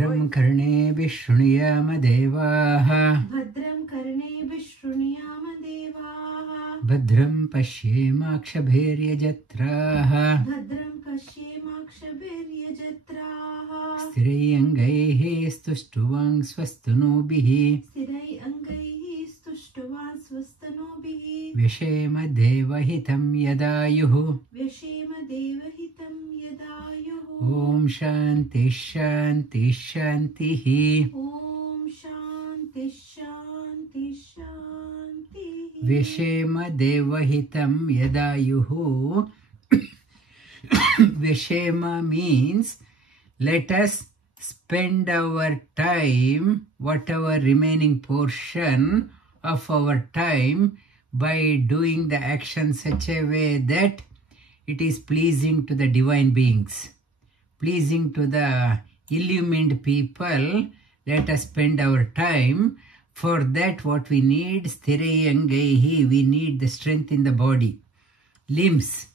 भद्रं कर्णेभिः शृणुयाम देवाः भद्रं कर्णेभिः शृणुयाम देवाः भद्रं पश्येमाक्षभिर्यजत्राः भद्रं पश्येमाक्षभिर्यजत्राः स्थिरैरङ्गैः स्तुष्टुवांस्वस्तनूभिः स्थिरैरङ्गैः स्तुष्टुवान् स्वस्तनूभिः व्यशेम देवहितं यदायुः व्यशेम देवहितं यदायुः ॐ शान्ति शान्ति शान्तिः ॐ शान्ति शान्ति शान्तिः व्यशेम देवहितं यदायुः Vyashema means let us spend our time, whatever remaining portion of our time, by doing the action such a way that it is pleasing to the divine beings, pleasing to the illumined people. Let us spend our time. For that what we need, sthirayangaihi, we need the strength in the body, limbs.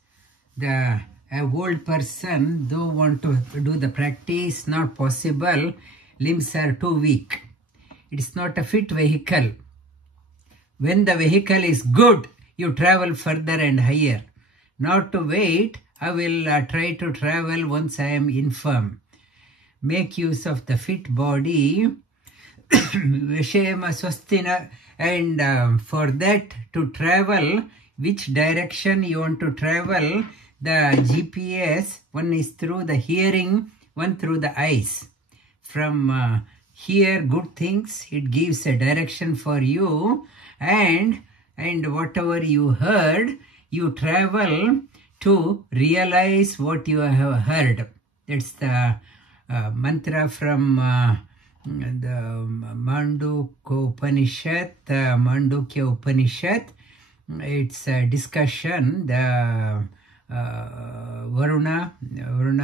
The old person, though want to do the practice, not possible, limbs are too weak. It is not a fit vehicle. When the vehicle is good, you travel further and higher. Not to wait, I will try to travel once I am infirm. Make use of the fit body. Vishema swastina, and for that to travel, which direction you want to travel, the GPS, one is through the hearing, one through the eyes. From hear good things, it gives a direction for you, and whatever you heard, you travel to realize what you have heard. That's the mantra from the Mandukya Upanishad. It's a discussion. The Varuna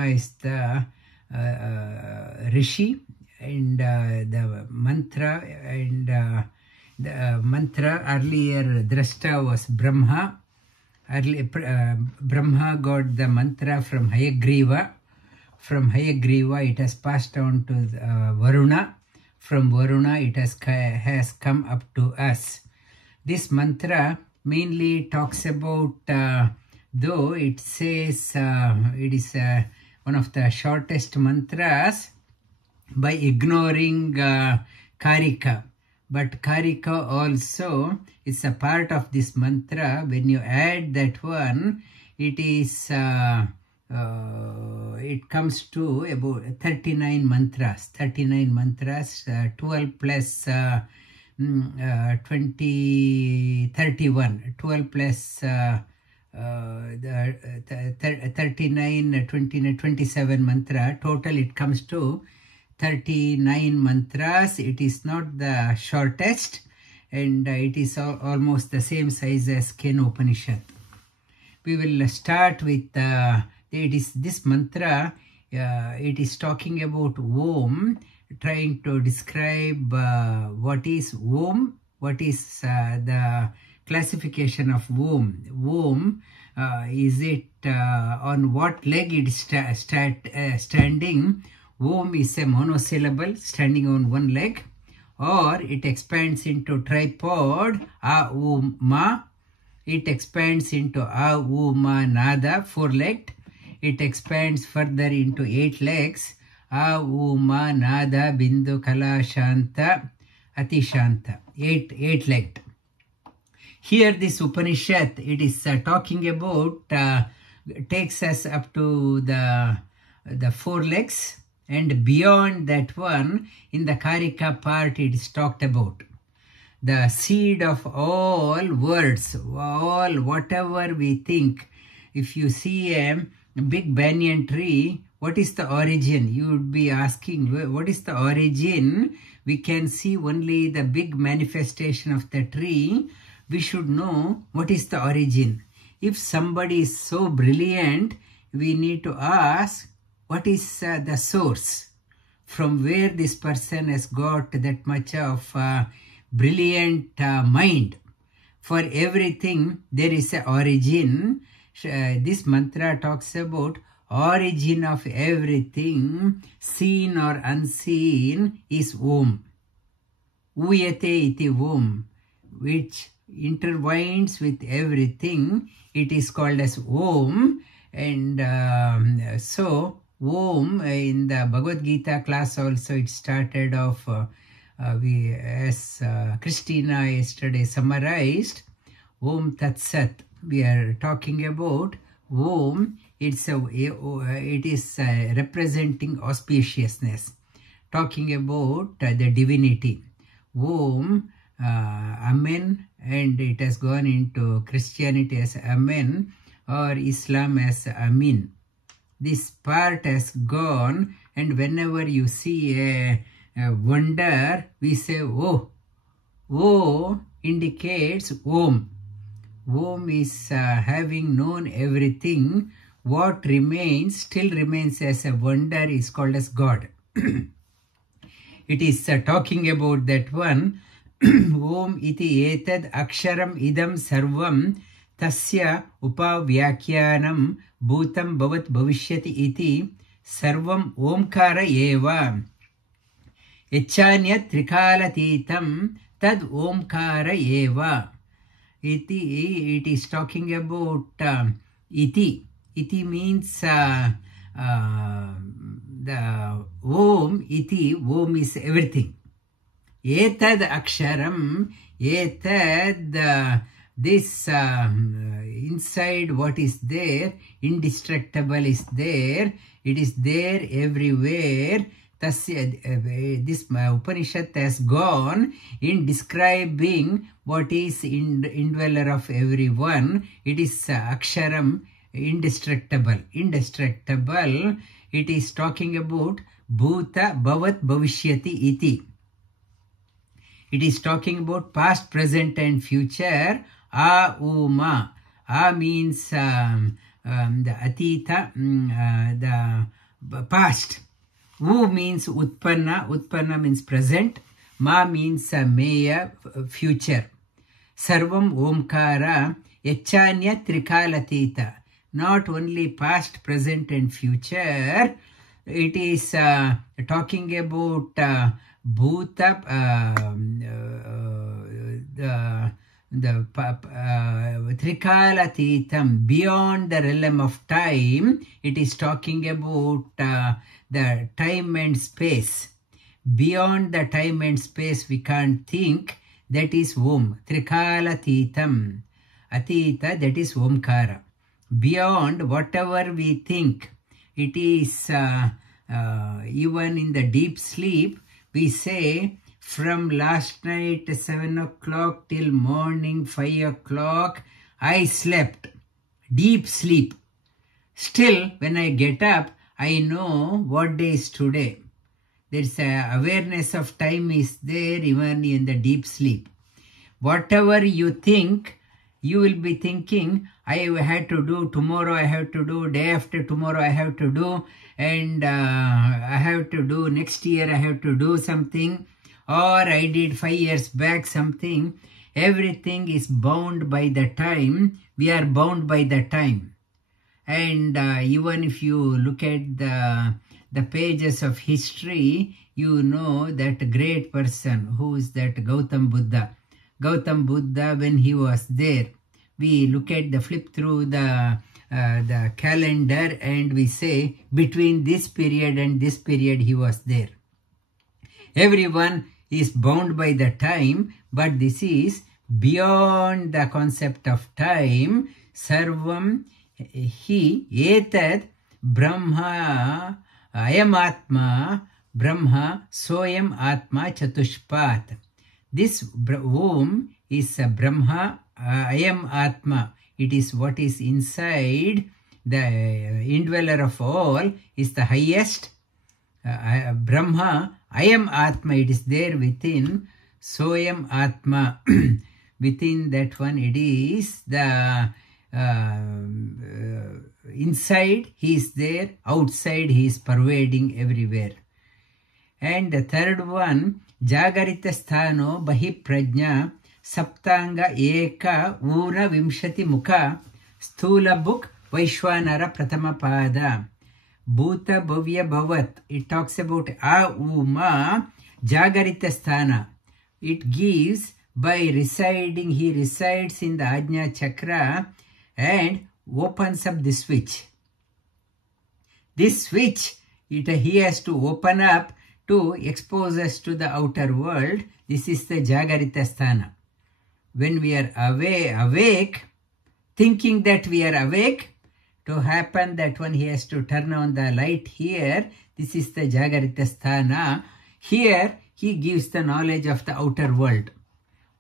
is the Rishi, and the mantra, earlier Drashta was Brahma. Brahma got the mantra from Hayagriva. From Hayagriva it has passed on to Varuna. From Varuna it has come up to us. This mantra mainly talks about, though it says it is one of the shortest mantras, by ignoring Karika. But Karika also is a part of this mantra. When you add that one, it is it comes to about 39 mantras. 39 mantras, 12 plus 20, 31. 12 plus 39, 29, 27 mantra. Total it comes to 39 mantras. It is not the shortest, and it is almost the same size as Kena Upanishad. We will start with it is this mantra. It is talking about Om, trying to describe what is Om, what is the classification of Om. Om, is it on what leg it is standing? Om is a monosyllable standing on one leg, or it expands into tripod, A-U-Ma. It expands into A-U-Ma Nada, four-legged. It expands further into 8 legs, A-U-Ma Nada Bindu Kala Shanta Ati Shanta, 8-legged. Here this Upanishad, it is talking about, takes us up to the 4 legs, and beyond that one, in the Karika part, it is talked about. The seed of all words, all whatever we think. If you see a big banyan tree, what is the origin? You would be asking, what is the origin? We can see only the big manifestation of the tree. We should know what is the origin. If somebody is so brilliant, we need to ask, what is the source? From where this person has got that much of brilliant mind? For everything, there is an origin. This mantra talks about origin of everything, seen or unseen, is Om. Uyate iti Om, which intertwines with everything. It is called as Om. And so Om, in the Bhagavad Gita class also, it started off, as Christina yesterday summarized, Om Tat Sat. We are talking about Om. It is representing auspiciousness, talking about the divinity. Om, Amen, and it has gone into Christianity as Amen, or Islam as Amin. This part has gone, and whenever you see a wonder, we say Oh. Oh indicates Om. Om is having known everything. What remains, still remains as a wonder, is called as God. It is talking about that one. Om iti etad aksharam idam sarvam tasya upavyakyanam bhutam bhavat bhavishyati iti sarvam omkara eva yachanyat trikalatitam tad omkara eva. It is talking about iti. Iti means the Om iti. Om is everything. Etad aksharam, etad, this inside what is there, indestructible is there, it is there everywhere. This Upanishad has gone in describing what is indweller of everyone. It is aksharam, indestructible. Indestructible, it is talking about bhuta bhavat bhavishyati iti. It is talking about past, present and future. A, Uma. A means the Atita, the past. U means Utpanna. Utpanna means present. Ma means Meya, future. Sarvam Omkara Yachanya Trikalatita. Not only past, present and future. It is talking about Bhuta, the Trikalatitam, beyond the realm of time. It is talking about the time and space. Beyond the time and space we can't think. That is Om. Trikalatitam. Atita, that is Omkara. Beyond whatever we think. It is even in the deep sleep, we say from last night 7 o'clock till morning 5 o'clock, I slept. Deep sleep. Still, when I get up, I know what day is today. There's awareness of time is there even in the deep sleep. Whatever you think, you will be thinking, I had to do, tomorrow I have to do, day after tomorrow I have to do, and I have to do, next year I have to do something, or I did 5 years back something. Everything is bound by the time. We are bound by the time. And even if you look at the pages of history, you know that great person, who is that Gautam Buddha. Gautam Buddha, when he was there, we look at the flip through the calendar and we say between this period and this period he was there. Everyone is bound by the time, but this is beyond the concept of time. Sarvam hi etad brahma ayam atma brahma soyam atma chatushpat. This Om is Brahma, Ayam Atma. It is what is inside. The indweller of all is the highest. Brahma, Ayam Atma, it is there within. Soyam Atma. Within that one, it is the inside, he is there. Outside, he is pervading everywhere. And the third one, Jagarita Sthano Bahi Prajna Saptanga Eka Una Vimshati Mukha Sthula Book Vaishwanara Pratama Pada. Bhuta Bhavya Bhavat. It talks about A Uma Jagarita Sthana. It gives by residing, he resides in the Ajna Chakra and opens up the switch. This switch, he has to open up to expose us to the outer world. This is the Jagarita Sthana. When we are awake, thinking that we are awake, to happen that one he has to turn on the light here. This is the Jagarita Sthana. Here he gives the knowledge of the outer world.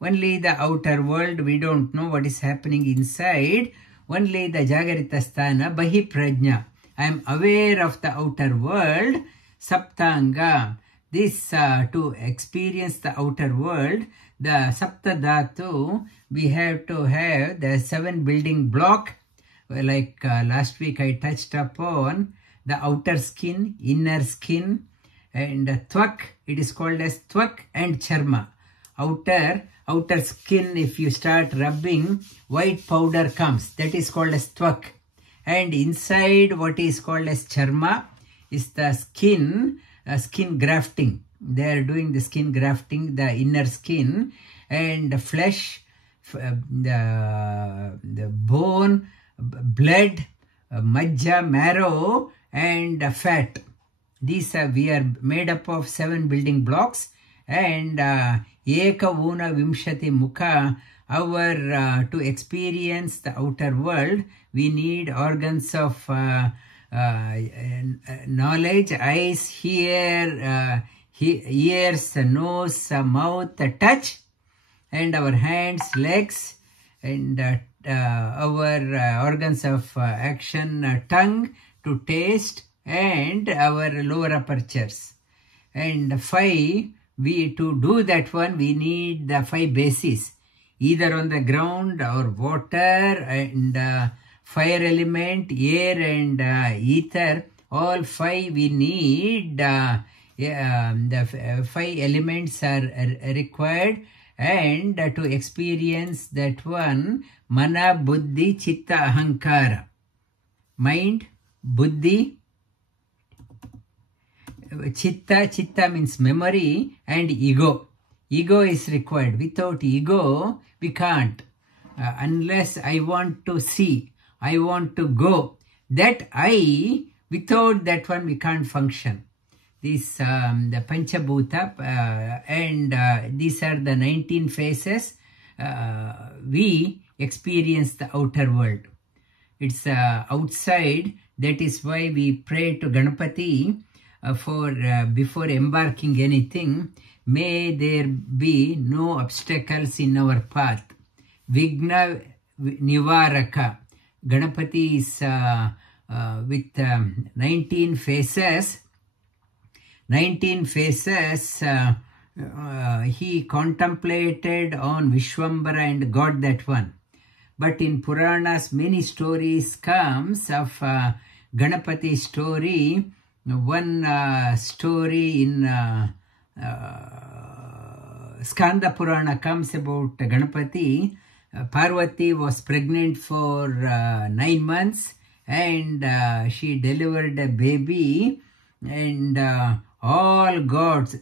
Only the outer world, we don't know what is happening inside. Only the Jagarita Sthana, Bahi Prajna. I am aware of the outer world. Saptanga. This to experience the outer world, the Sapta Dhatu, we have to have the 7 building block. Like last week I touched upon the outer skin, inner skin, and Tvak. It is called as Tvak and Charma. Outer skin, if you start rubbing, white powder comes. That is called as Tvak. And inside, what is called as Charma is the skin, skin grafting. They are doing the skin grafting, the inner skin, and the flesh, the bone, blood, majja, marrow, and fat. These we are made up of 7 building blocks, and Eka Una Vimshati Mukha. Our to experience the outer world, we need organs of knowledge: eyes, ears, nose, mouth, touch, and our hands, legs, and our organs of action, tongue to taste, and our lower apertures. And 5, to do that one, we need the 5 bases, either on the ground or water and fire element, air and ether. All 5 we need. The 5 elements are required, and to experience that one, Mana, Buddhi, Chitta, Ahankara. Mind, Buddhi, Chitta means memory, and ego. Ego is required. Without ego, we can't. Unless I want to see, I want to go. That I, without that one, we can't function. This, the Panchabhuta, and these are the 19 phases. We experience the outer world. It's outside. That is why we pray to Ganapati before embarking anything. May there be no obstacles in our path. Vigna Nivaraka. Ganapati is with 19 phases. 19 phases, he contemplated on Vishwambara and got that one. But in Puranas, many stories comes of Ganapati story. One story in Skanda Purana comes about Ganapati. Parvati was pregnant for 9 months, and she delivered a baby, and all gods,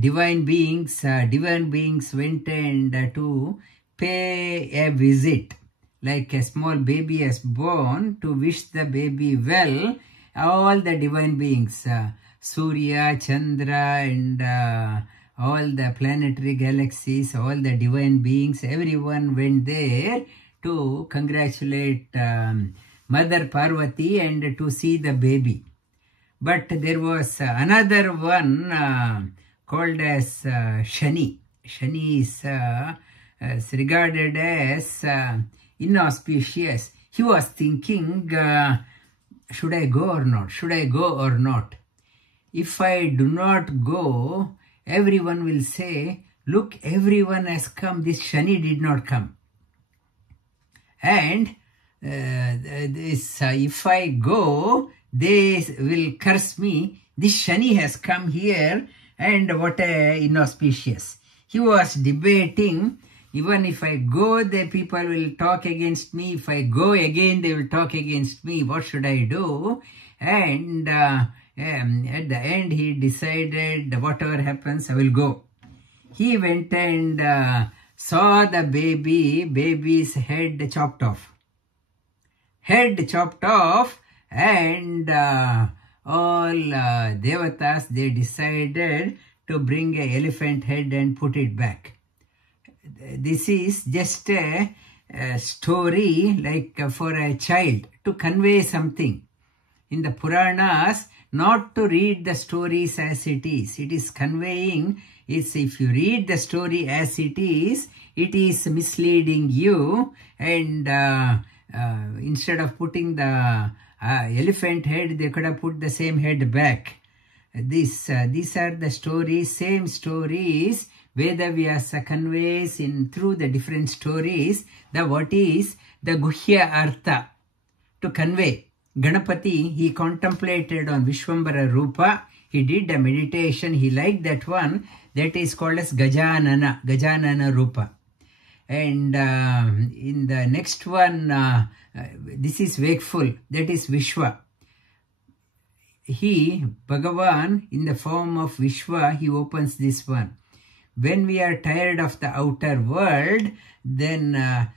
divine beings went and to pay a visit. Like a small baby is born, to wish the baby well, all the divine beings, Surya, Chandra, and all the planetary galaxies, all the divine beings, everyone went there to congratulate Mother Parvati and to see the baby. But there was another one called as Shani. Shani is regarded as inauspicious. He was thinking, should I go or not? Should I go or not? If I do not go, everyone will say, look, everyone has come, this Shani did not come. And if I go, they will curse me. This Shani has come here, and what a inauspicious. He was debating, Even if I go, the people will talk against me. If I go again, they will talk against me. What should I do? And at the end, he decided, whatever happens, I will go. He went and saw the baby's head chopped off. And all devatas, they decided to bring an elephant head and put it back. This is just a story like for a child to convey something. In the Puranas, not to read the stories as it is. It is conveying, if you read the story as it is misleading you, and instead of putting the elephant head, they could have put the same head back. These are the stories, same stories Vedavyasa conveys through the different stories, what is the Guhya Artha to convey. Ganapati, he contemplated on Vishwambara Rupa, he did a meditation, he liked that one, that is called as Gajanana Rupa. And in the next one, this is wakeful, that is Vishwa. Bhagavan, in the form of Vishwa, he opens this one. When we are tired of the outer world, then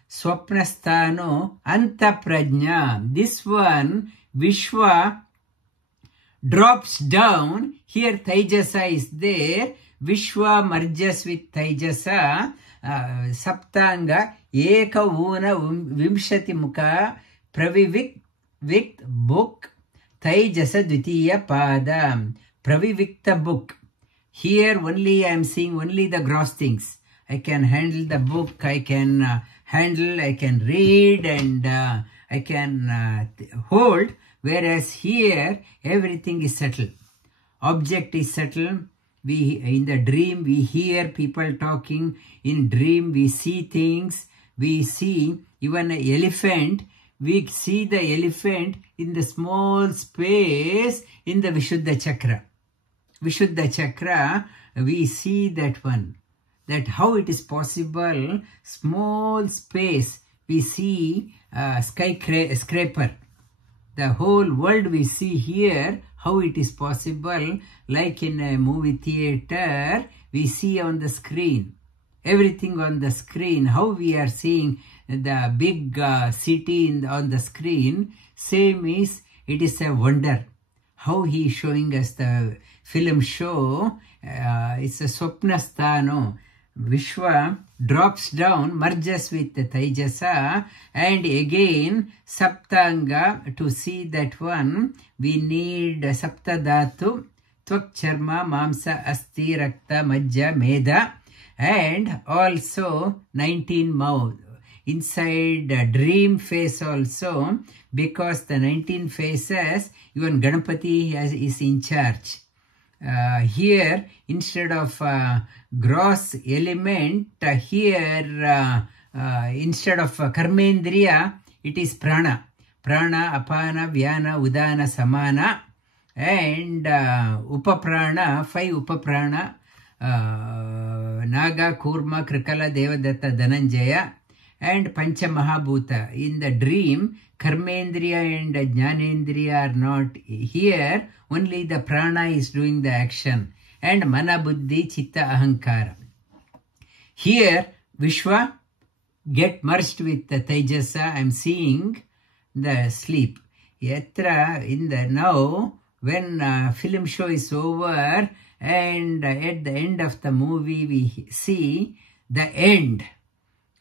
Swapnasthano Anta Prajna. This one, Vishwa, drops down. Here Taijasa is there. Vishwa merges with Taijasa. Saptanga Eka Una Vimshati Mukha Pravivikt book Taijasa Dvitiya Pada. Pravivikta book. Here only I am seeing only the gross things. I can handle the book, I can I can read, and I can hold. Whereas here everything is subtle. Object is subtle. In the dream we hear people talking. In dream we see things. We see even an elephant. We see the elephant in the small space in the Vishuddha Chakra. Vishuddha Chakra, we see that one. That how it is possible, small space, we see skyscraper. The whole world we see here, how it is possible, like in a movie theater, we see on the screen. Everything on the screen, how we are seeing the big city on the screen, same is, it is a wonder. How he is showing us the film show, it's a Swapnasthano. Vishwa drops down, merges with the Taijasa, and again Saptanga. To see that one, we need Saptadhatu, Tvak Charma, Mamsa, Asti, Rakta, Majja, Meda, and also 19 mouth. Inside dream face also, because the 19 faces, even Ganapati is in charge. Here, instead of gross element, here instead of Karmendriya, it is Prana. Prana, Apana, Vyana, Udana, Samana, and Upaprana, 5 Upaprana, Naga, Kurma, Krikala, Devadatta, Dhananjaya, and Pancha Mahabhuta. In the dream, Karmendriya and Jnanendriya are not here, only the prana is doing the action, and Mana Buddhi Chitta Ahankara. Here, Vishwa get merged with the Taijasa. I am seeing the sleep. Yatra, in the now, when film show is over, and at the end of the movie we see the end.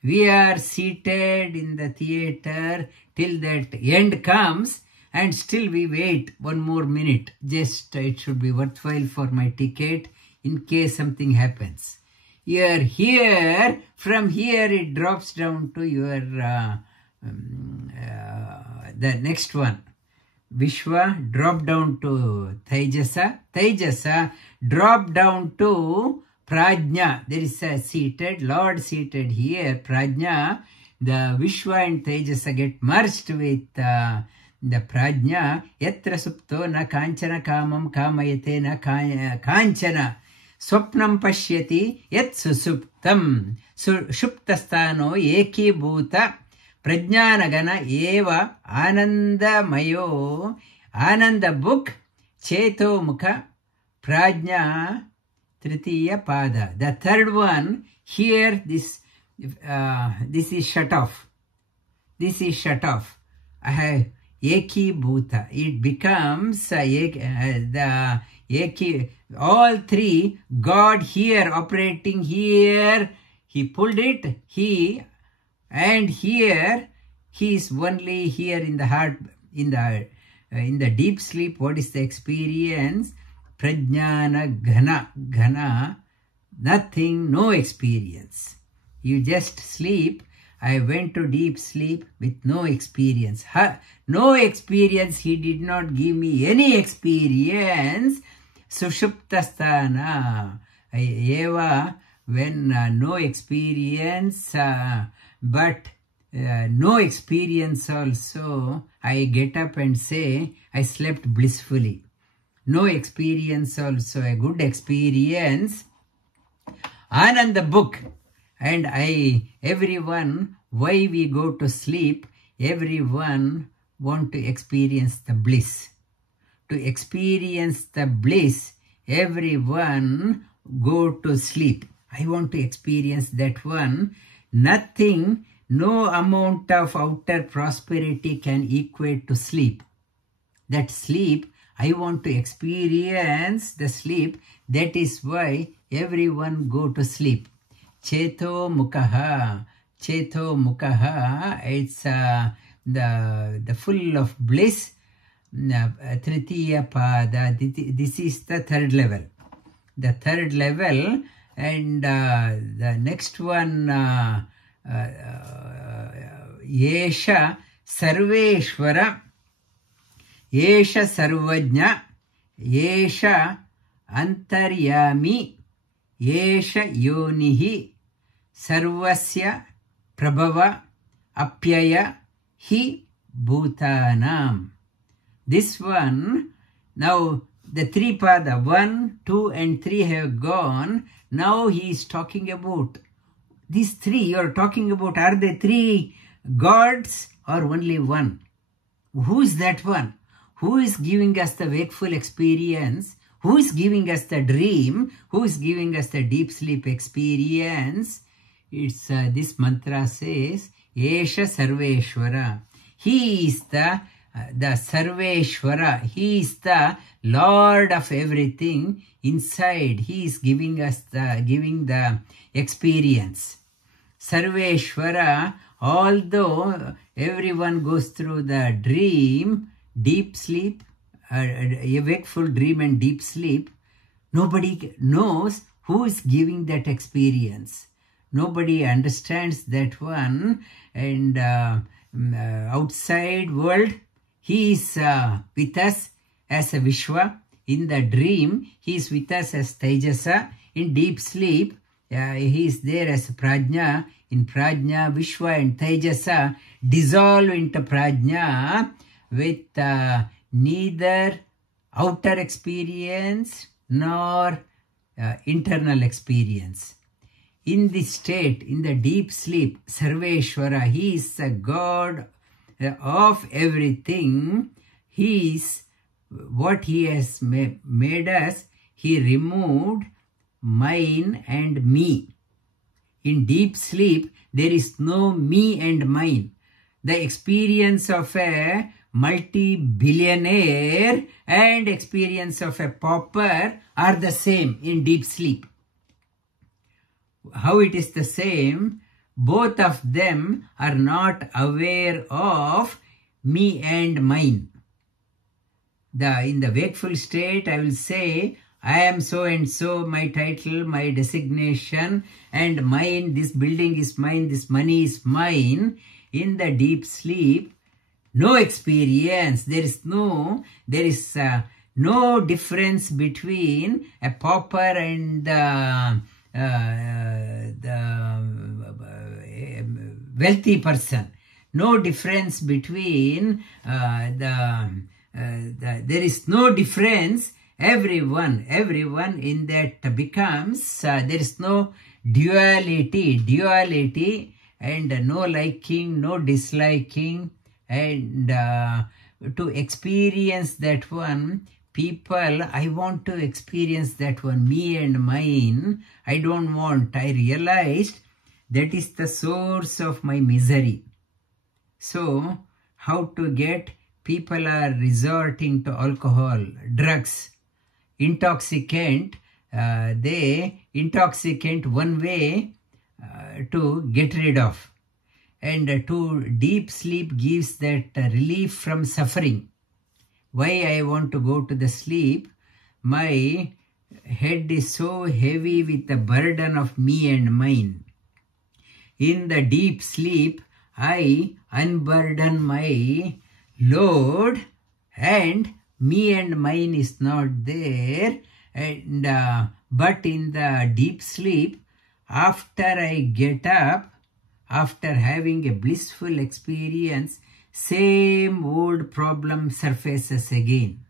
We are seated in the theater till that end comes, and still we wait 1 more minute. Just it should be worthwhile for my ticket in case something happens. Here, from here it drops down to your the next one. Vishwa drop down to Taijasa. Taijasa drop down to Prajna. There is a seated, Lord seated here, Prajna. The Vishwa and Taijasa get merged with the Prajna. Yatra supto na kanchana kamam kamayate na kanchana. स्वप्नं पश्यति यत् सुसुप्तं सुषुप्तस्थानो एकीभूत प्रज्ञानगण एव आनन्दमयो आनन्द book चेतोमुख prajna tritiya pada. The third one, here this is shut off. This is shut off. Eki bhuta. It becomes the eki. All three, God here operating here. He pulled it. And here he is only here in the heart, in the deep sleep. What is the experience? Prajnana ghana, nothing, no experience. You just sleep. I went to deep sleep with no experience. No experience. He did not give me any experience. Sushuptasthana. Eva, when no experience, but no experience also, I get up and say, I slept blissfully. No experience also, a good experience. Ananda book. And everyone, why we go to sleep, everyone want to experience the bliss. To experience the bliss, everyone go to sleep. I want to experience that one. Nothing, no amount of outer prosperity can equate to sleep. That sleep, I want to experience the sleep. That is why everyone go to sleep. Cheto mukaha. Cheto mukaha. It's the full of bliss. Tritiya pada. This is the third level. The third level. And the next one, Yesha Sarveshwara. Yesha Sarvajna, Yesha Antaryami, Yesha Yonihi, Sarvasya Prabhava Apyaya Hi Bhutanam. This one, now the three pada, 1, 2 and 3 have gone. Now he is talking about these three. You are talking about, are they three gods or only one? Who is that one? Who is giving us the wakeful experience? Who is giving us the dream? Who is giving us the deep sleep experience? It's this mantra says, Esha Sarveshwara. He is the Sarveshwara. He is the Lord of everything inside. He is giving us the experience. Sarveshwara, although everyone goes through the dream, deep sleep, a wakeful dream and deep sleep, nobody knows who is giving that experience. Nobody understands that one. And outside world, he is with us as a Vishwa. In the dream, he is with us as Tejasa. In deep sleep, he is there as Prajna. In Prajna, Vishwa and Tejasa dissolve into Prajna with neither outer experience nor internal experience. In this state, in the deep sleep, Sarveshwara, he is the God of everything. He is what he has made us. He removed mine and me. In deep sleep, there is no me and mine. The experience of a multi-billionaire and experience of a pauper are the same in deep sleep. How it is the same? Both of them are not aware of me and mine. In the wakeful state, I will say, I am so and so, my title, my designation, and mine, this building is mine, this money is mine. In the deep sleep, no experience. There is no difference between a pauper and the wealthy person. No difference between there is no difference everyone in that becomes, there is no duality and no liking, no disliking, and to experience that one, people, I want to experience that one, me and mine, I don't want. I realized that is the source of my misery. So, how to get? People are resorting to alcohol, drugs, intoxicant. They intoxicant one way to get rid of. And to deep sleep gives that relief from suffering. Why I want to go to the sleep? My head is so heavy with the burden of me and mine. In the deep sleep, I unburden my load, and me and mine is not there. And but in the deep sleep, after I get up, after having a blissful experience, same old problem surfaces again.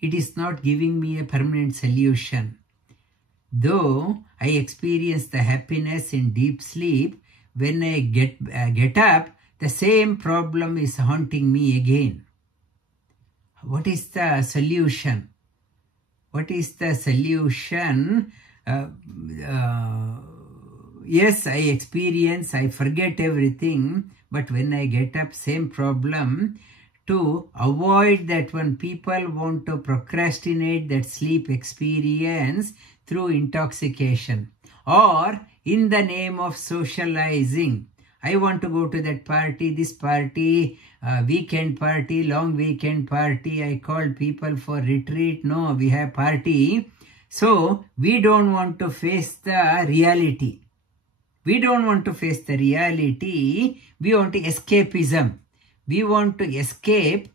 It is not giving me a permanent solution. Though I experience the happiness in deep sleep, when I get up, the same problem is haunting me again. What is the solution? What is the solution? Yes, I experience, I forget everything, but when I get up, same problem. To avoid that one, people want to procrastinate that sleep experience through intoxication or in the name of socializing. I want to go to that party, this party, weekend party, long weekend party. I called people for retreat. No, we have party. So we don't want to face the reality. We don't want to face the reality. We want to escapism. We want to escape,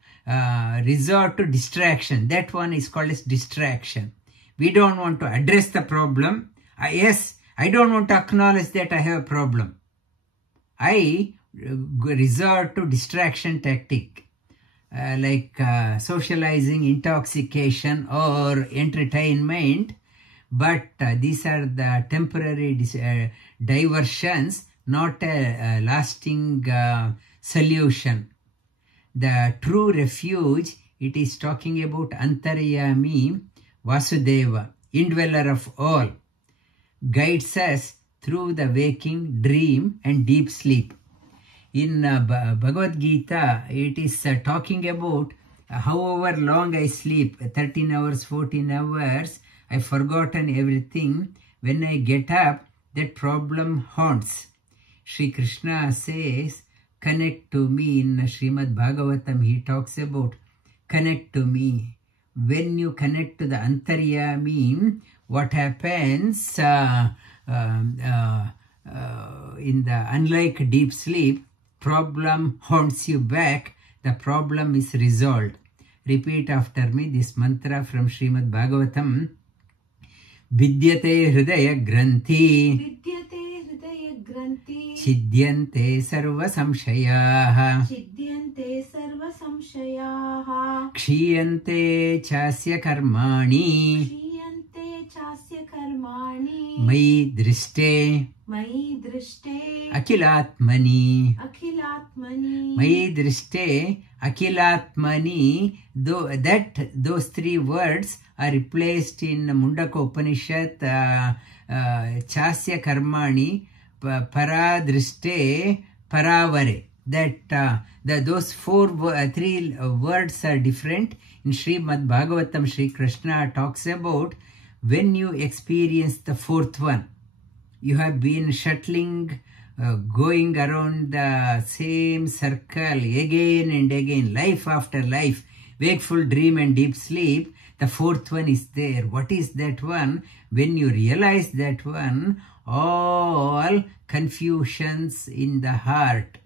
resort to distraction. That one is called as distraction. We don't want to address the problem. Yes, I don't want to acknowledge that I have a problem. I resort to distraction tactic, like socializing, intoxication, or entertainment. But these are the temporary diversions, not a lasting solution. The true refuge, it is talking about Antaryami Vasudeva, indweller of all, guides us through the waking, dream and deep sleep. In Bhagavad Gita, it is talking about however long I sleep, 13 hours, 14 hours, I've forgotten everything. When I get up, that problem haunts. Sri Krishna says, connect to me. In Srimad Bhagavatam, he talks about connect to me. When you connect to the Antaryami, what happens in the unlike deep sleep, problem haunts you back, the problem is resolved. Repeat after me this mantra from Srimad Bhagavatam. Vidyate hridaya granthi, Chidyante sarva samshayaha, Kshiyante chasya karmani, Mai drishte, Akilatmani, Mai drishte, Akilatmani. Those three words are replaced in Mundaka Upanishad, Chasya Karmani, Paradrishte, Paravare. Those three words are different. In Srimad Bhagavatam, Sri Krishna talks about when you experience the fourth one. You have been shuttling, going around the same circle again and again, life after life, wakeful, dream and deep sleep. The fourth one is there. What is that one? When you realize that one, all confusions in the heart.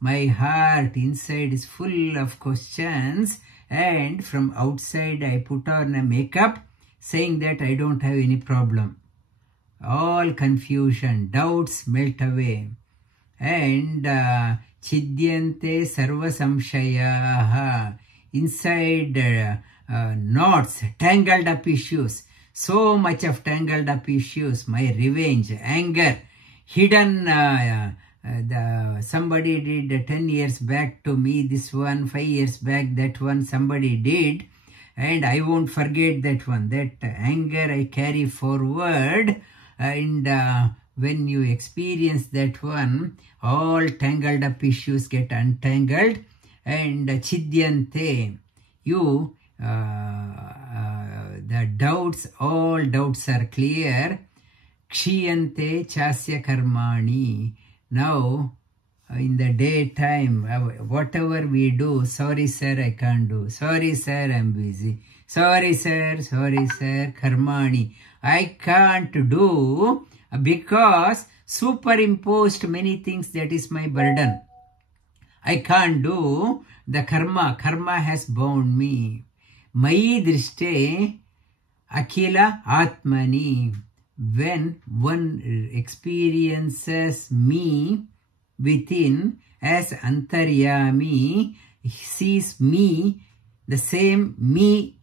My heart inside is full of questions, and from outside I put on a makeup saying that I don't have any problem. All confusion, doubts melt away. And Chidyante sarva samshayaha. Inside knots, tangled up issues, so much of tangled up issues, my revenge, anger, hidden, somebody did 10 years back to me, this one, 5 years back, that one somebody did, and I won't forget that one. That anger I carry forward, and when you experience that one, all tangled up issues get untangled, and chidyante, you, the doubts, all doubts are clear. Kshiyante chasya karmani. Now, in the daytime, whatever we do, sorry sir, I can't do. Sorry sir, I'm busy. Sorry sir, karmani. I can't do because superimposed many things, that is my burden. I can't do the karma. Karma has bound me. Mayi drishte akila atmani. When one experiences me within as antaryami, sees me, the same me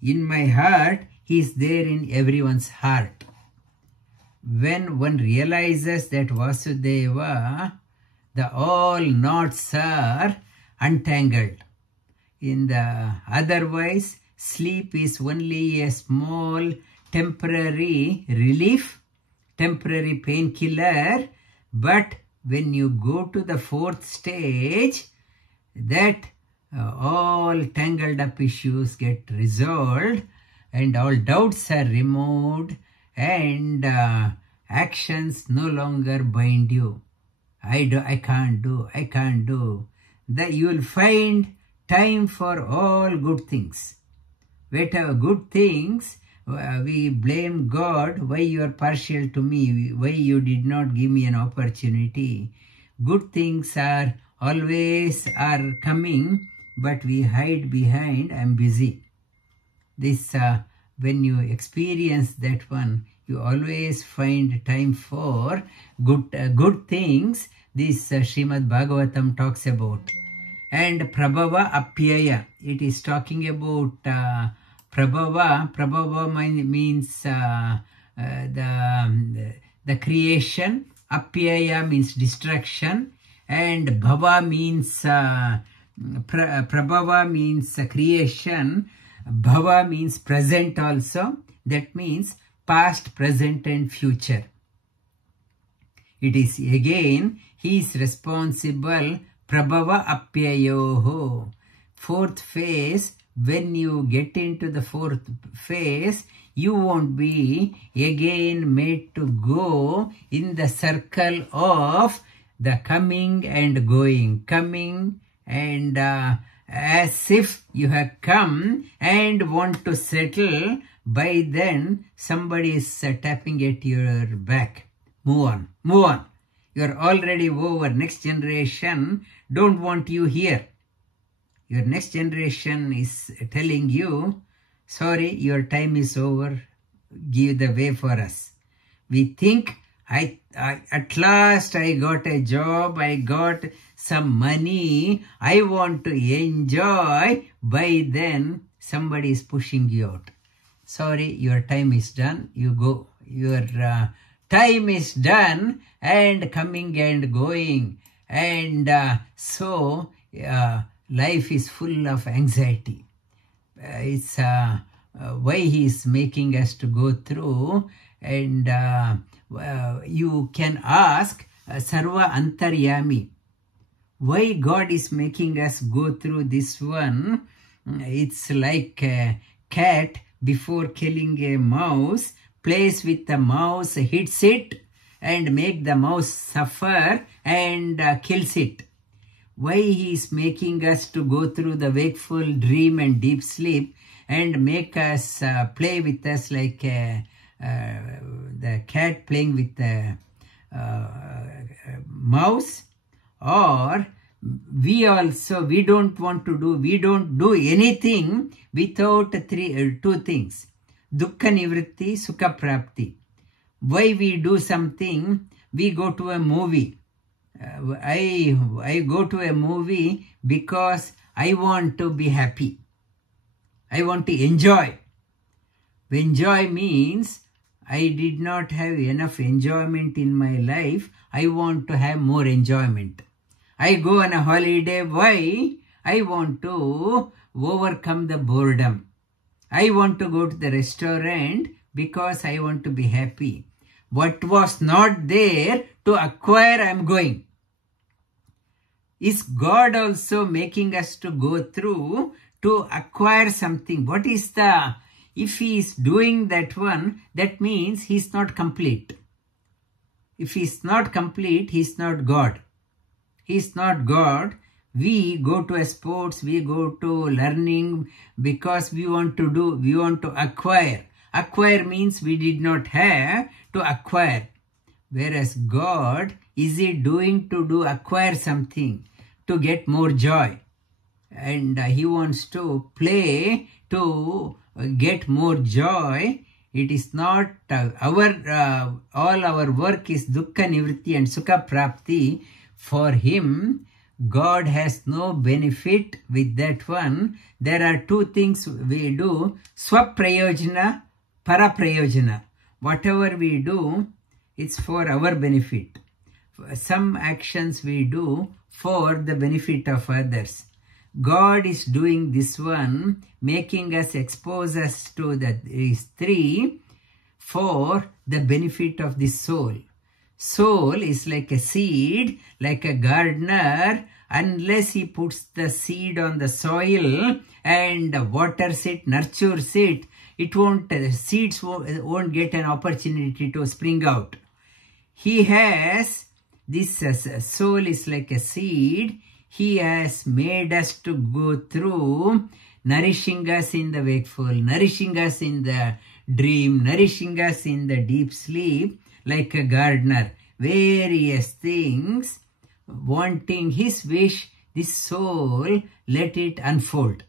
in my heart, he is there in everyone's heart. When one realizes that Vasudeva, the all knots are untangled. In the otherwise, sleep is only a small temporary relief, temporary painkiller, but when you go to the fourth stage, that all tangled up issues get resolved, and all doubts are removed, and actions no longer bind you. I can't do. That you will find time for all good things. Whatever good things, we blame God, why you are partial to me, why you did not give me an opportunity. Good things are always coming, but we hide behind, I'm busy. This, when you experience that one, you always find time for good things. This Srimad Bhagavatam talks about. And Prabhava Apyaya, it is talking about Prabhava means the creation, Apyaya means destruction, and Bhava means Prabhava means creation, Bhava means present also, that means past, present and future. It is again, he is responsible, Prabhava Apyayoho. Fourth phase, when you get into the fourth phase, you won't be again made to go in the circle of the coming and going, coming and as if you have come and want to settle, by then somebody is tapping at your back. Move on. You're already over. Next generation don't want you here. Your next generation is telling you, sorry, your time is over, give the way for us. We think, at last I got a job, I got some money, I want to enjoy, by then somebody is pushing you out. Sorry, your time is done, you go. Your time is done and coming and going. And so, life is full of anxiety. It's why he is making us to go through, and you can ask Sarva Antaryami, why God is making us go through this one. It's like a cat before killing a mouse, plays with the mouse, hits it and make the mouse suffer and kills it. Why he is making us to go through the wakeful dream and deep sleep and make us play with us like the cat playing with the mouse? Or we don't do anything without two things, dukkha nivritti, sukha prapti. Why we do something? We go to a movie. I go to a movie because I want to be happy. I want to enjoy. Enjoy means I did not have enough enjoyment in my life. I want to have more enjoyment. I go on a holiday. Why? I want to overcome the boredom. I want to go to the restaurant because I want to be happy. What was not there to acquire, I am going. Is God also making us to go through to acquire something? What is the, if he is doing that one, that means he is not complete. If he is not complete, he is not God. He is not God. We go to a sports, we go to learning because we want to do, we want to acquire. Acquire means we did not have to acquire. Whereas God, is he doing to acquire something, to get more joy. And he wants to play to get more joy. It is not all our work is dukkha nivritti and sukha prapti. For him, God has no benefit with that one. There are two things we do, swaprayojana, paraprayojana. Whatever we do, it's for our benefit. Some actions we do for the benefit of others. God is doing this one, making us, expose us to these three for the benefit of the soul. Soul is like a seed, like a gardener. Unless he puts the seed on the soil and waters it, nurtures it, it won't, seeds won't get an opportunity to spring out. He has, this soul is like a seed. He has made us to go through, nourishing us in the wakeful, nourishing us in the dream, nourishing us in the deep sleep, like a gardener. Various things, wanting his wish, this soul, let it unfold.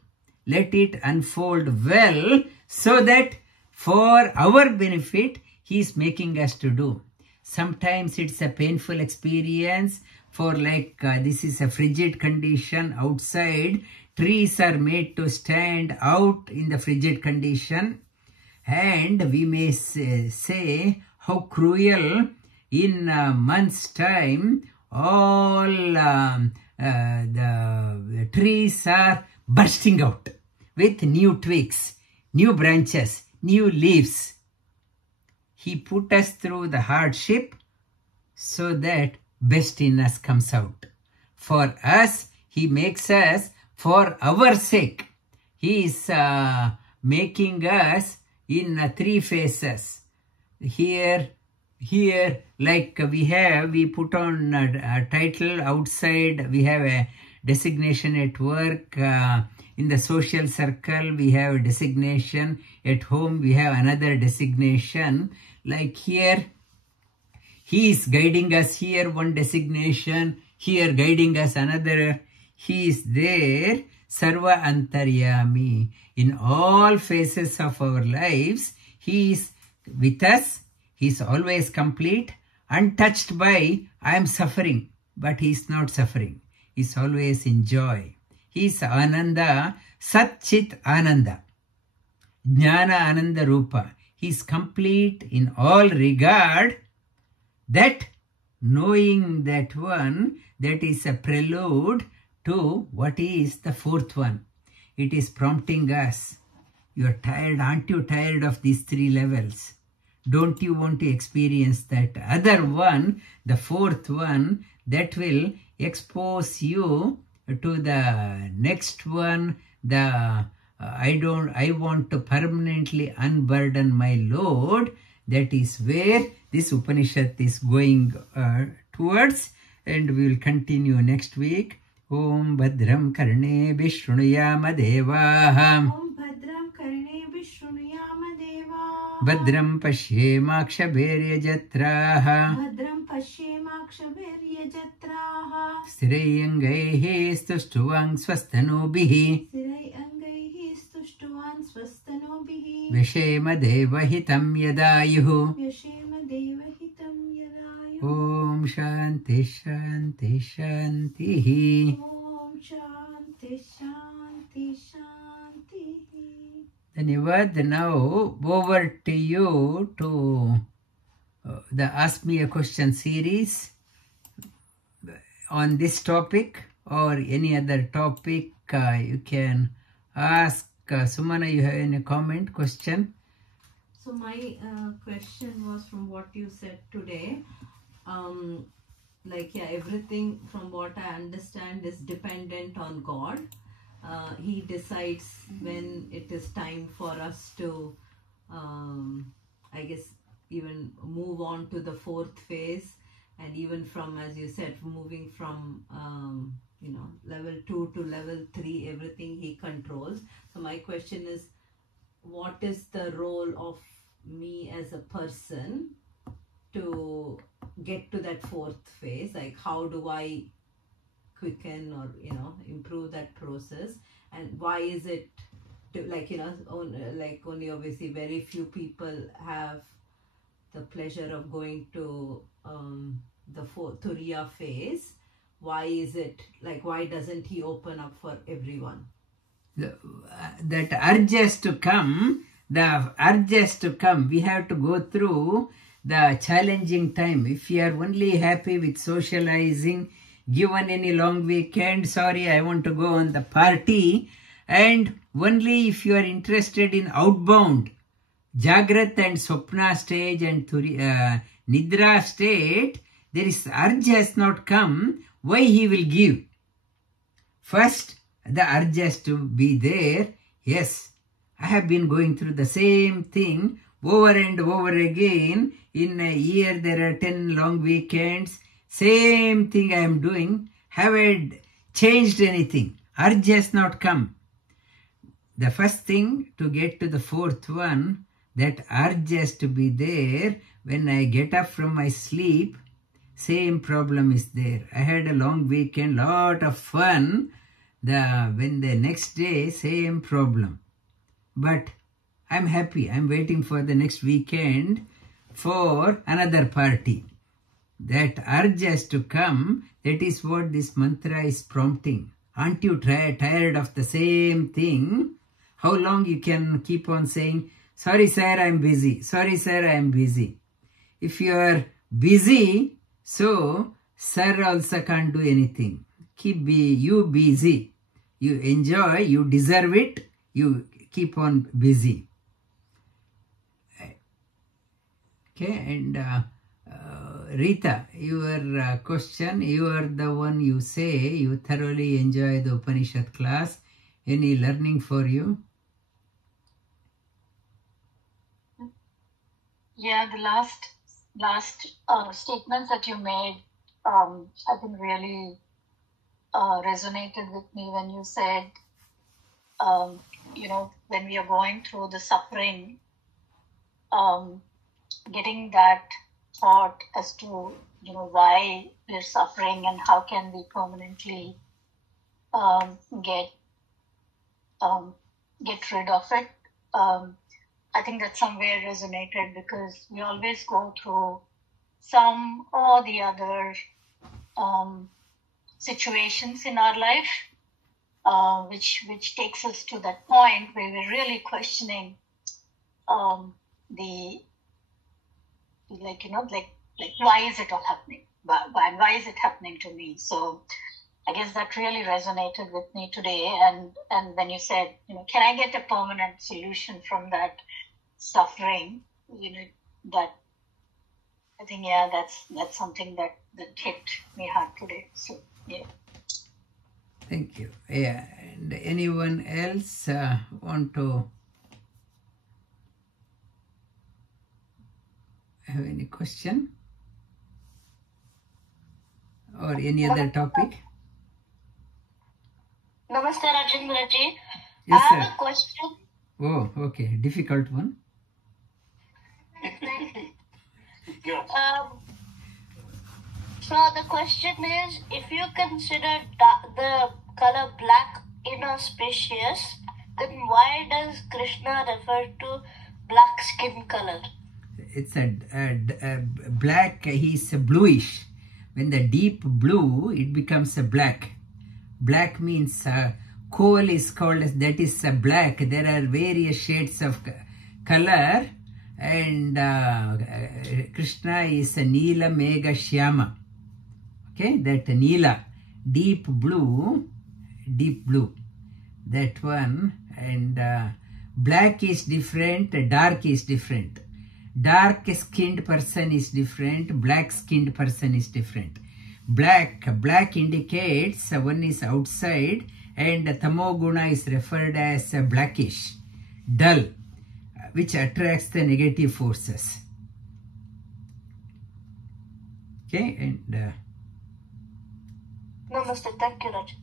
Let it unfold well, so that for our benefit, he is making us to do. Sometimes it's a painful experience, for like this is a frigid condition outside. Trees are made to stand out in the frigid condition. And we may say how cruel, in a month's time, all the trees are bursting out with new twigs, new branches, new leaves. He put us through the hardship so that best in us comes out. For us, he makes us for our sake. He is making us in three phases. Here, like we put on a title outside, we have a designation at work, in the social circle we have a designation, at home we have another designation. Like here, he is guiding us, here one designation, here guiding us another. He is there, Sarva Antaryami. In all phases of our lives, he is with us. He is always complete, untouched by, I am suffering, but he is not suffering. He is always in joy. He is Ananda, Sat Chit Ananda, Jnana Ananda Rupa. He is complete in all regard. That, knowing that one, that is a prelude to what is the fourth one. It is prompting us. You are tired, aren't you tired of these three levels? Don't you want to experience that other one, the fourth one, that will expose you to the next one, the I want to permanently unburden my load. That is where this Upanishad is going towards, and we will continue next week. Om Bhadram Karne Vishnuyama Devaha. Om Bhadram Karne Vishnuyama Devaha. Bhadram Pashyemakshabherya Jatraha. Bhadram Pashyemakshabherya Jatraha. Sthirayangaihi Stustuvang Swastanubihi. Stirai Angaihi Stushtuvan Swastanobihi. Vishema Devahitam Yadayuhu. Yashema Devahitam Yadayu. Om Shanti Shanti Shanti. Om Shanti Shanti Shanti. Dhanyavad. Now over to you to the Ask Me a Question series on this topic or any other topic. You can ask. Sumana, you have any comment, question? So my question was from what you said today. Like, yeah, everything from what I understand is dependent on God. He decides when it is time for us to, I guess, even move on to the fourth phase, and even from, as you said, moving from level 2 to level 3, everything He controls. So my question is, what is the role of me as a person to get to that fourth phase? Like, how do I quicken or improve that process, and why is it only obviously very few people have the pleasure of going to the Turiya phase? Why is it like, why doesn't He open up for everyone? That urges to come, we have to go through the challenging time. If you are only happy with socializing, given any long weekend, sorry, I want to go on the party, and only if you are interested in outbound, Jagrat and Swapna stage and Nidra state, there is urge has not come. Why He will give? First, the urge has to be there. Yes, I have been going through the same thing over and over again. In a year, there are 10 long weekends. Same thing I am doing. Have I changed anything? Urge has not come. The first thing to get to the fourth one, that urge has to be there. When I get up from my sleep, same problem is there. I had a long weekend, lot of fun. When the next day, same problem. But I'm happy. I'm waiting for the next weekend for another party. That urge has to come. That is what this mantra is prompting. Aren't you tired of the same thing? How long you can keep on saying, sorry sir, I'm busy. Sorry sir, I'm busy. If you are busy, so sir also can't do anything. You busy. You enjoy, you deserve it, you keep on busy. Okay, and Rita, your question, you are the one, you say you thoroughly enjoy the Upanishad class. Any learning for you? Yeah, the last statements that you made, I think really resonated with me when you said, when we are going through the suffering, getting that thought as to, why we're suffering and how can we permanently get rid of it. I think that somewhere resonated because we always go through some or the other situations in our life, which takes us to that point where we're really questioning why is it all happening? Why is it happening to me? So I guess that really resonated with me today. And when you said, can I get a permanent solution from that suffering? That I think, yeah, that's something that hit me hard today. So yeah. Thank you. Yeah, and anyone else want to have any question or any other topic? Namaste, Rajendra ji. Yes, I sir. have a question. Oh, okay. Difficult one. So the question is, if you consider the color black inauspicious, then why does Krishna refer to black skin color? It's a black, he's a bluish. When the deep blue, it becomes a black. Black means coal is called as, that is black. There are various shades of color, and Krishna is Neela Megha Shyama. Okay, that Neela, deep blue, that one. And black is different, dark is different. Dark skinned person is different, black skinned person is different. Black indicates one is outside, and Tamoguna is referred as blackish, dull, which attracts the negative forces. Okay, and Namaste, thank you, Raj.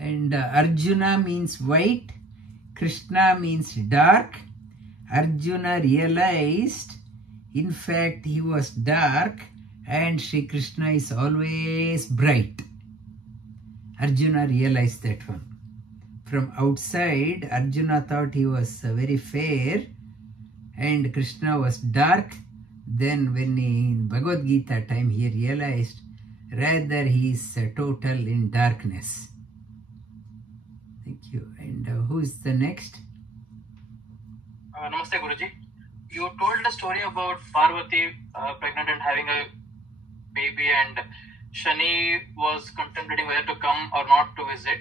And Arjuna means white, Krishna means dark. Arjuna realized, in fact, he was dark, and Sri Krishna is always bright. Arjuna realized that one. From outside, Arjuna thought he was very fair, and Krishna was dark. Then when in Bhagavad Gita time, he realized rather he is total in darkness. Thank you. And who is the next? Namaste, Guruji. You told a story about Parvati pregnant and having a baby, and Shani was contemplating whether to come or not to visit.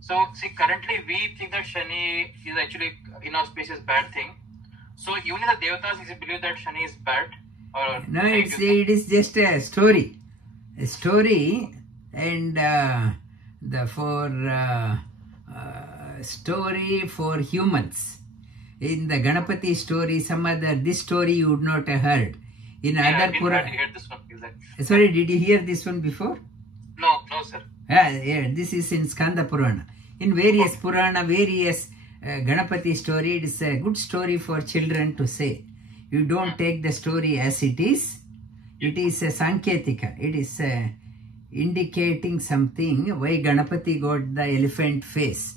So, see, currently we think that Shani is actually inauspicious bad thing. So, even in the Devatas, is it believed that Shani is bad? Or no, it is just a story. A story, and story for humans. In the Ganapati story, this story you would not have heard. In other Purana. This one, exactly. Sorry, did you hear this one before? No, sir. Yeah, this is in Skanda Purana. In various Purana, various Ganapati story, it is a good story for children to say. You don't take the story as it is. It is a Sanketika. It is indicating something, why Ganapati got the elephant face.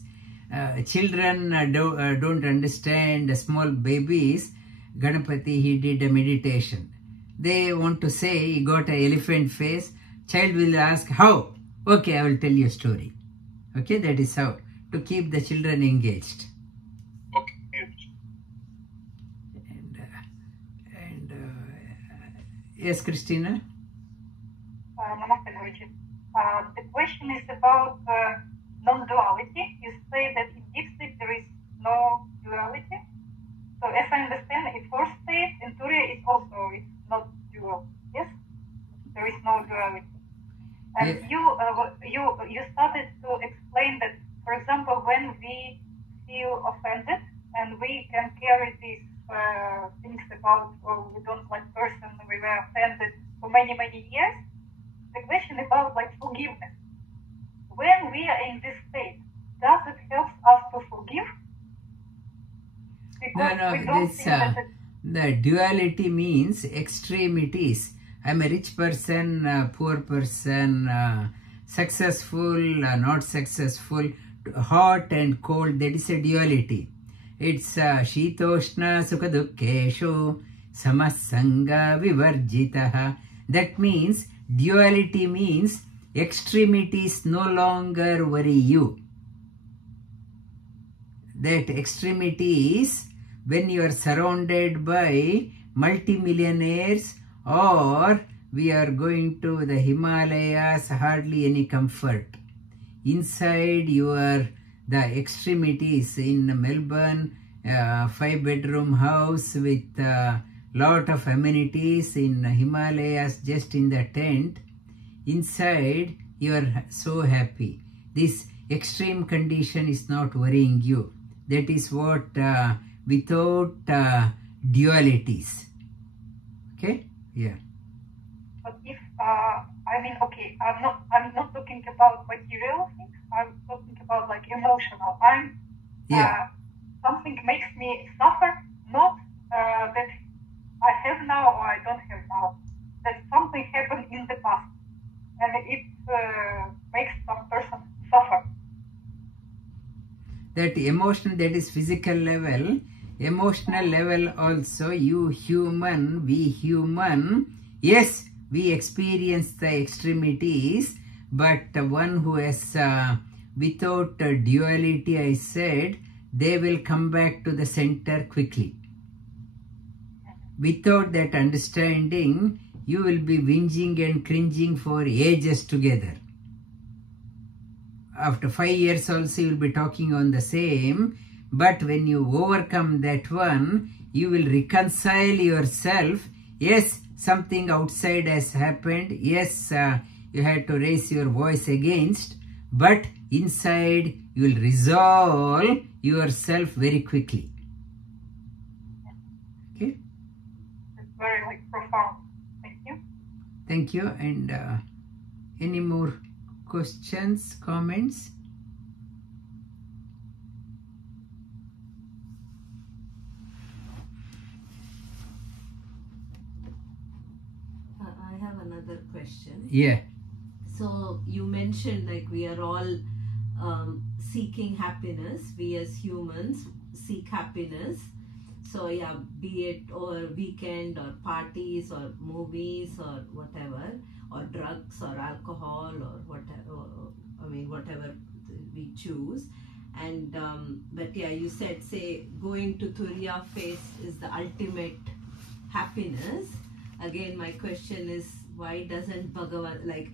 Children don't understand, small babies. Ganapati, he did a meditation. They want to say he got an elephant face. Child will ask, how? Okay, I will tell you a story. Okay, that is how. To keep the children engaged. Okay. Yes, Christina? Namaste, Guruji. The question is about non-duality. You say that in deep sleep there is no duality. So as I understand, in fourth state, in Turiya, it's not dual. Yes? There is no duality. And Yeah. you started to explain that, for example, when we feel offended and we can carry these things about, or we don't like person, we were offended for many, many years. The question about like forgiveness. When we are in this state, does it help us to forgive? Because the duality means extremities. I'm a rich person, poor person, successful, not successful, hot and cold. That is a duality. It's Shitoshna Sukhadukkeshu Samasanga Vivarjitaha. That means duality means extremities no longer worry you. That extremities, when you are surrounded by multimillionaires, or we are going to the Himalayas, hardly any comfort. Inside the extremities in Melbourne, 5-bedroom house with lot of amenities. In Himalayas, just in the tent. Inside, you are so happy. This extreme condition is not worrying you. That is what without dualities. Okay? Yeah. But if I'm not talking about material things. I'm talking about like emotional. Something makes me suffer, not that I have now or I don't have now. That something happened in the past, and it makes some person suffer. That emotion, that is physical level. Emotional level also, you human, we human, yes, we experience the extremities, but one who has without duality, I said, they will come back to the center quickly. Without that understanding, you will be whinging and cringing for ages together. After 5 years also you will be talking on the same, but when you overcome that one, you will reconcile yourself. Yes, something outside has happened. Yes, you had to raise your voice against, but inside you will resolve yourself very quickly. Okay? It's very profound. Thank you. Thank you. And any more questions, comments? I have another question. Yeah. So you mentioned like we are all seeking happiness. We as humans seek happiness. So yeah, be it over weekend or parties or movies or whatever, or drugs or alcohol or whatever, whatever we choose. And but yeah, you said, say, going to Turiya phase is the ultimate happiness. Again, my question is, why doesn't Bhagavan, like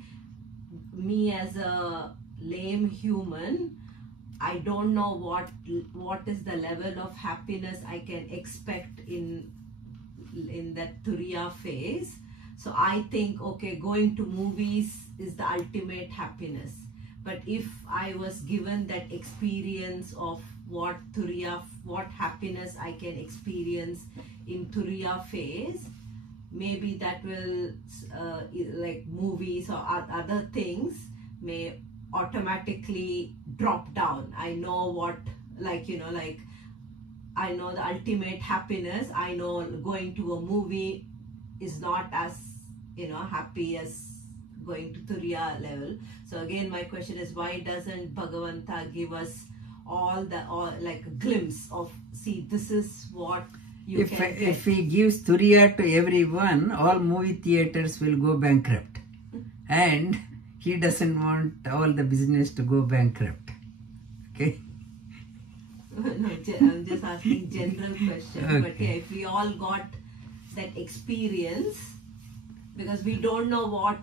me as a lame human, I don't know what is the level of happiness I can expect in that Turiya phase. So I think, okay, going to movies is the ultimate happiness. But if I was given that experience of what happiness I can experience in Turiya phase, maybe that will, like movies or other things may automatically drop down. I know what, I know the ultimate happiness. I know going to a movie is not as, happy as going to Turiya level. So again, my question is, why doesn't Bhagavanta give us all like a glimpse of, see, this is what you can get. If he gives Turiya to everyone, all movie theaters will go bankrupt. And he doesn't want all the business to go bankrupt. Okay? No, I'm just asking general question. Okay. But yeah, if we all got that experience, because we don't know what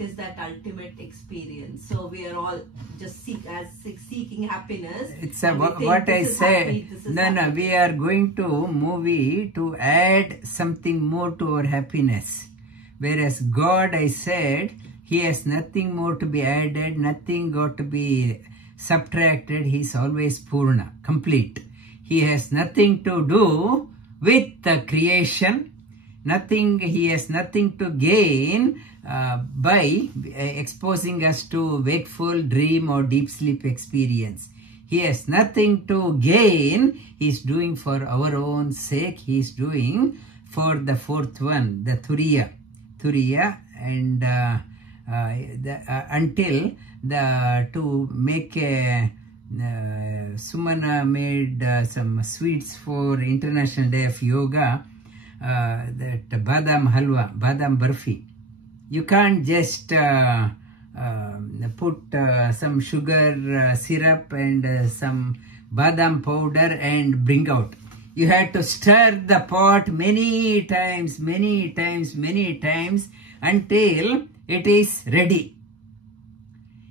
is that ultimate experience. So we are all just seeking happiness. It's what I said. No, we are going to movie to add something more to our happiness. Whereas God, I said, He has nothing more to be added, nothing got to be subtracted. He is always Purna, complete. He has nothing to do with the creation. He has nothing to gain by exposing us to wakeful, dream or deep sleep experience. He has nothing to gain. He is doing for our own sake. He is doing for the fourth one, the Turiya, and until to make a Sumana made some sweets for International Day of Yoga. That badam halwa, badam barfi. You can't just put some sugar syrup and some badam powder and bring out. You have to stir the pot many times until it is ready.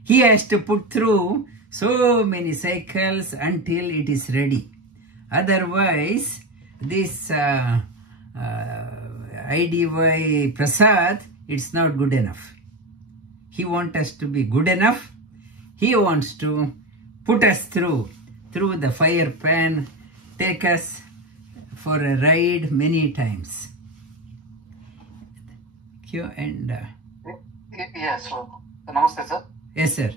He has to put through so many cycles until it is ready. Otherwise, this IDY Prasad, it's not good enough. He wants us to be good enough. He wants to put us through the fire pan, take us for a ride many times. Thank you. And yeah, so namaste, sir. Yes, sir.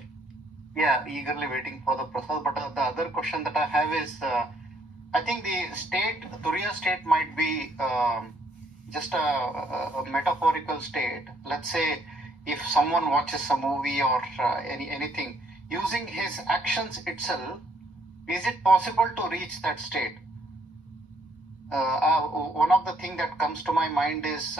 Yeah, eagerly waiting for the Prasad. But the other question that I have is, I think the state, Turiya state might be just a metaphorical state. Let's say if someone watches a movie or anything, using his actions itself, is it possible to reach that state? One of the things that comes to my mind is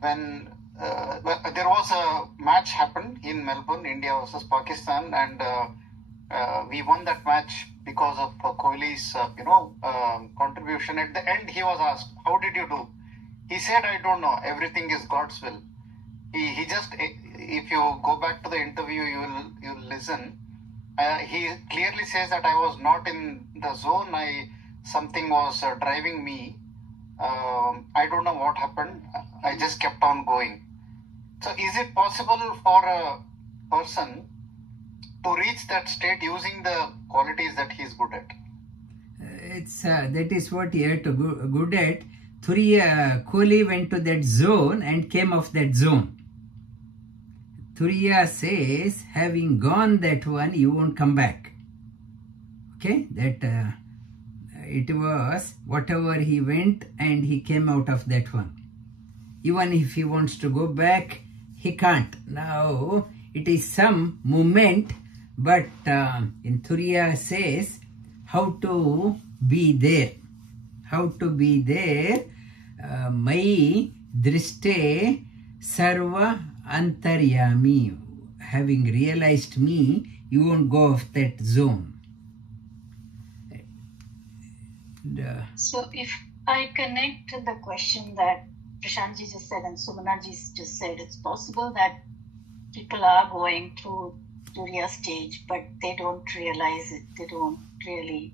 when there was a match happened in Melbourne, India versus Pakistan, and we won that match because of Kohli's, contribution. At the end, he was asked, "How did you do?" He said, "I don't know. Everything is God's will." He just, if you go back to the interview, you'll listen. He clearly says that I was not in the zone. Something was driving me. I don't know what happened. I just kept on going. So, is it possible for a person to reach that state using the qualities that he is good at? That is what he had to good at. Kohli went to that zone and came off that zone. Turiya says, having gone that one, you won't come back. Okay, that it was whatever he went and he came out of that one. Even if he wants to go back, he can't. Now, it is some movement, but in Turiya says, how to be there. How to be there. Mai driste sarva antaryami. Having realized me, you won't go off that zone. So if I connect the question that Prashantji just said and Sumanaji just said, it's possible that people are going through Turiya stage, but they don't realize it. They don't really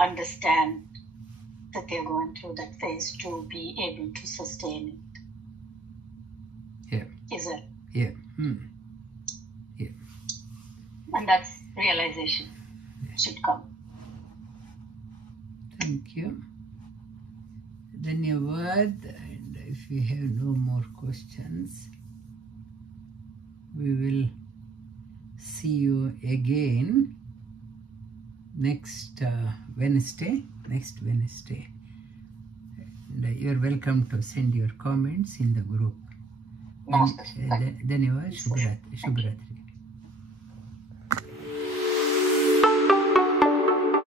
understand that they're going through that phase to be able to sustain it. Yeah. Is it? Yeah. Yeah. And that's realization should come. Thank you. Dhanyavad. And if we have no more questions, we will see you again next Wednesday. And you're welcome to send your comments in the group. Namaste. Dhanyavad. Shubhratri.